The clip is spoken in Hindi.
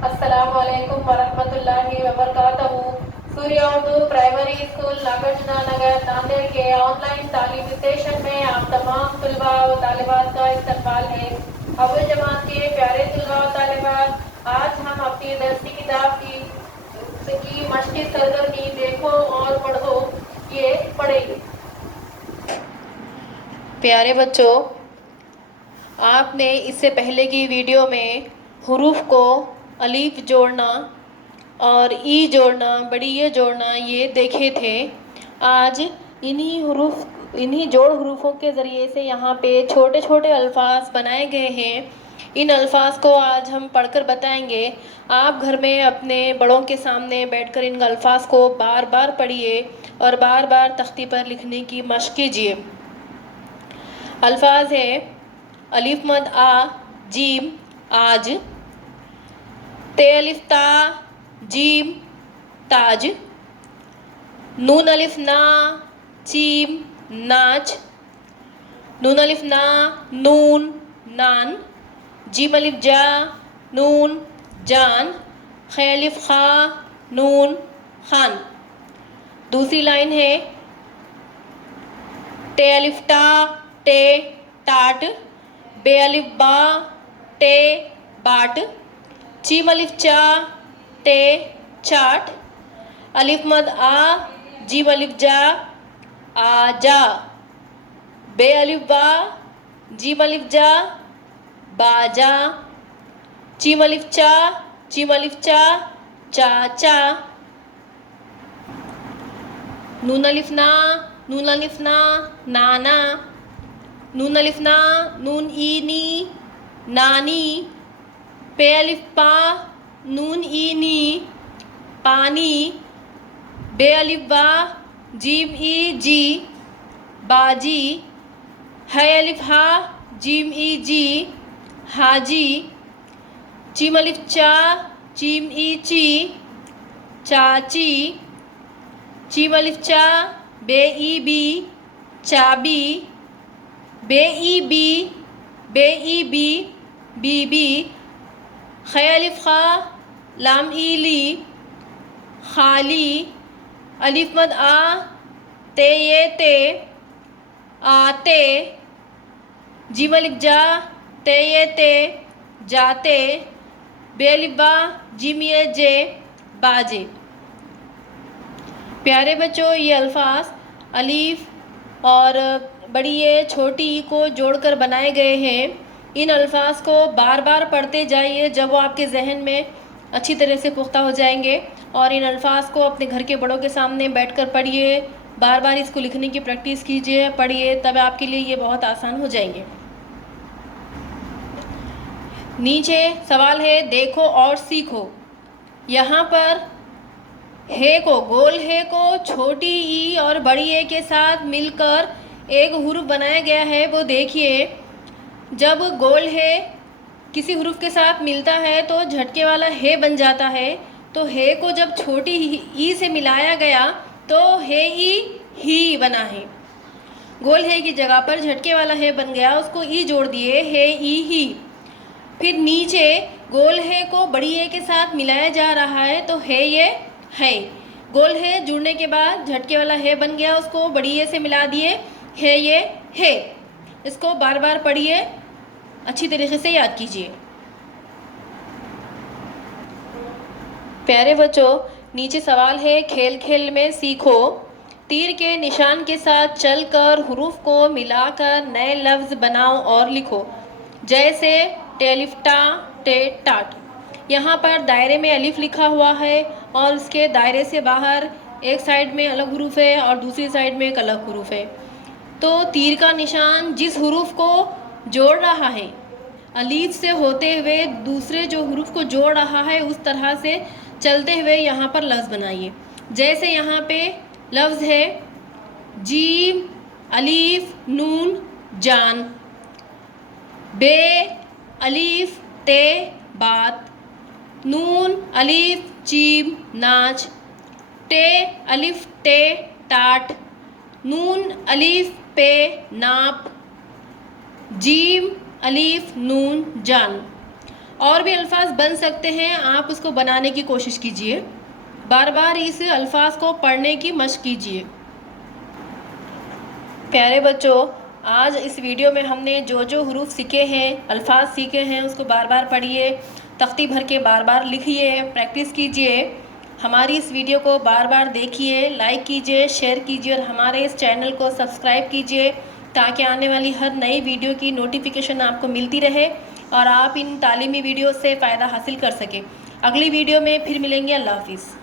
अस्सलामुअलैकुम वरहमतुल्लाहि वबरकातुहू। सूर्य उर्दू प्राइमरी स्कूल नागार्जुना नगर नांदेड़ के ऑनलाइन तालीमी सेशन में आप तमाम तुलबा व तालिबात का इस्तकबाल है। अव्वल जमात के प्यारे तुलबा व तालिबात, आज हम अपनी दरसी किताब की मश्क़ी सरगर्मी देखो और पढ़ो ये पढ़ेंगे। प्यारे बच्चों, आपने इससे पहले की वीडियो में हुरूफ को अलीफ जोड़ना और ई जोड़ना, बड़ी ये जोड़ना, ये देखे थे। आज इन्हीं जोड़ हुरूफों के ज़रिए से यहाँ पे छोटे छोटे अल्फाज बनाए गए हैं। इन अल्फाज को आज हम पढ़कर बताएंगे। आप घर में अपने बड़ों के सामने बैठकर इन अल्फाज को बार बार पढ़िए और बार बार तख्ती पर लिखने की मशक़ कीजिए। अल्फाज है अलिफ मद आ जीम आज, ते अलिफ ता जीम ताज, नून अलिफ ना चीम नाच, नून अलिफ ना नून नान, जीम अलिफ जा नून जान, खे अलिफ खा नून खान। दूसरी लाइन है टे अलिफ टा टे टाट, बे अलिफ बा टे बाट, चीम अलिफ चा टे चाट, अलिफ मद आ जीम अलिफ जा आजा, बे अलिफ बा जीम अलिफ जा बाजा, चीम अलिफ चा चाचा, नून अलिफ ना नाना, नून अलिफ ना नून ई नी नानी, पे अलिफ पा नून ई नी पानी, बे अलिफ बा जीम ई जी बाजी, है अलिफ हा जीम ई जी हाजी, चीम अलिफ चा चीम ई ची चाची, चीम अलिफ चा बे ई बी चाबी, बे ई बी बीबी, खे अलिफ खा लाम ई ली खाली, अलिफ मद आ ते ये ते आते, जीम अलिफ जा ते ये ते जाते, बे अलिफ बा जीम ये जे बाजे। प्यारे बच्चों, ये अल्फाज अलीफ और बड़ी ये छोटी ई को जोड़कर बनाए गए हैं। इन अल्फाज को बार बार पढ़ते जाइए, जब वो आपके जहन में अच्छी तरह से पुख्ता हो जाएंगे। और इन अल्फाज को अपने घर के बड़ों के सामने बैठकर पढ़िए, बार बार इसको लिखने की प्रैक्टिस कीजिए, पढ़िए, तब आपके लिए ये बहुत आसान हो जाएंगे। नीचे सवाल है देखो और सीखो। यहाँ पर हे को, गोल हे को छोटी ई और बड़ी ए के साथ मिलकर एक हुरूफ बनाया गया है, वो देखिए। जब गोल है किसी हुरूफ के साथ मिलता है तो झटके वाला हे बन जाता है। तो हे को जब छोटी ई से मिलाया गया तो हे ई ही बना है। गोल हे की जगह पर झटके वाला हे बन गया, उसको ई जोड़ दिए, हे ई ही। फिर नीचे गोल हे को बड़ी ए के साथ मिलाया जा रहा है तो हे ये है। गोल हे जुड़ने के बाद झटके वाला हे बन गया, उसको बड़ी ए से मिला दिए, हे ये है। इसको बार बार पढ़िए, अच्छी तरीके से याद कीजिए। प्यारे बच्चों, नीचे सवाल है खेल खेल में सीखो। तीर के निशान के साथ चलकर हुरूफ को मिलाकर नए लफ्ज़ बनाओ और लिखो। जैसे टेलिफ्टा टे टाट। यहाँ पर दायरे में अलिफ लिखा हुआ है और उसके दायरे से बाहर एक साइड में अलग हुरूफ है और दूसरी साइड में एक अलग हुरूफ है। तो तीर का निशान जिस हुरूफ को जोड़ रहा है, अलीफ से होते हुए दूसरे जो हुरूफ को जोड़ रहा है, उस तरह से चलते हुए यहाँ पर लफ्ज़ बनाइए। जैसे यहाँ पे लफ्ज़ है जीम अलीफ नून जान, बे अलीफ ते बात, नून अलीफ चीम नाच, टे अलिफ टे टाट, नून अलीफ पे नाप, जीम अलीफ नून जान। और भी अल्फाज बन सकते हैं, आप उसको बनाने की कोशिश कीजिए। बार बार इस अल्फाज को पढ़ने की मशक कीजिए। प्यारे बच्चों, आज इस वीडियो में हमने जो जो हरूफ सीखे हैं, अल्फाज सीखे हैं, उसको बार बार पढ़िए, तख्ती भर के बार बार लिखिए, प्रैक्टिस कीजिए। हमारी इस वीडियो को बार बार देखिए, लाइक कीजिए, शेयर कीजिए और हमारे इस चैनल को सब्सक्राइब कीजिए ताकि आने वाली हर नई वीडियो की नोटिफिकेशन आपको मिलती रहे और आप इन तालीमी वीडियो से फ़ायदा हासिल कर सकें। अगली वीडियो में फिर मिलेंगे। अल्लाह हाफिज़।